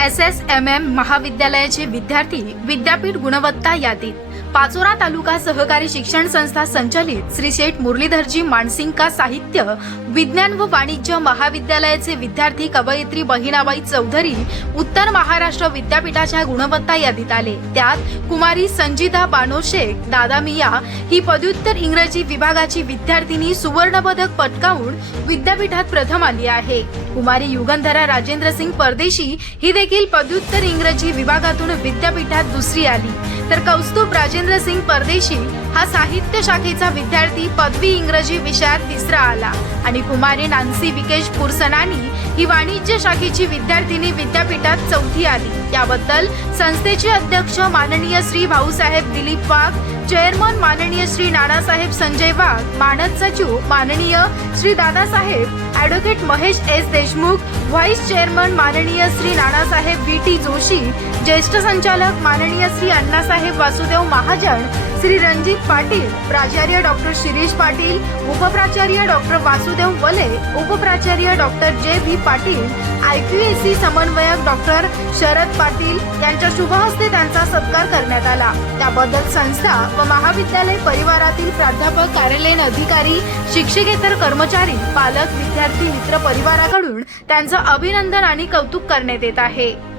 S S M M महाविद्यालयाचे विद्यार्थी विद्यापीठ गुणवत्ता यादीत. पाचोरा तालुका सहकारी शिक्षण संस्था संचलित श्री शेठ मुरलीधरजी मानसिंगका साहित्य विज्ञान व वाणिज्य महाविद्यालयाचे विद्यार्थी कवयित्री बहिणाबाई चौधरी उत्तर महाराष्ट्र विद्यापीठाच्या गुणवत्ता यादीत आले. त्यात कुमारी संजिदा बानोशेख दादा मिया ही पदव्युत्तर इंग्रजी विभागाची विद्यार्थिनी सुवर्णपदक पटकावून विद्यापीठात प्रथम आली आहे. कुमारी युगंधरा राजेंद्र सिंग परदेशी ही देखील पदव्युत्तर इंग्रजी विभागातून विद्यापीठात दुसरी आली. तर कौस्तुभ राजेंद्र सिंग परदेशी हा साहित्य शाखेचा विद्यार्थी पदवी इंग्रजी विषयात तिसरा आला. आणि कुमारी नान्सी विकेश पुरसनानी ही वाणिज्य शाखेची विद्यार्थिनी विद्यापीठात चौथी आली. याबद्दल संस्थेचे अध्यक्ष माननीय श्री भाऊसाहेब दिलीप वाघ चेअरमन माननीय श्री नानासाहेब संजय वाघ मानद सचिव माननीय Shri Dadasaheb advocate Mahesh S Deshmukh vice chairman माननीय श्री नानासाहेब बी टी जोशी ज्येष्ठ संचालक माननीय श्री अण्णासाहेब वासुदेव महाजन श्री रणजित पाटील प्राचार्य डॉक्टर शिरीष पाटील उपप्राचार्य doctor Vasudev Wale उपप्राचार्य doctor J V Patil IQAC समन्वयक डॉक्टर शरद पाटील यांच्या शुभहस्ते त्यांचा सत्कार करण्यात आला. त्याबद्दल संस्था व महाविद्यालय परिवारातील प्राध्यापक कार्यालयीन अधिकारी शिक्षकेतर कर्मचारी पालक विद्यार्थी मित्र परिवाराकडून त्यांचं अभिनंदन आणि कौतुक करण्यात येत आहे.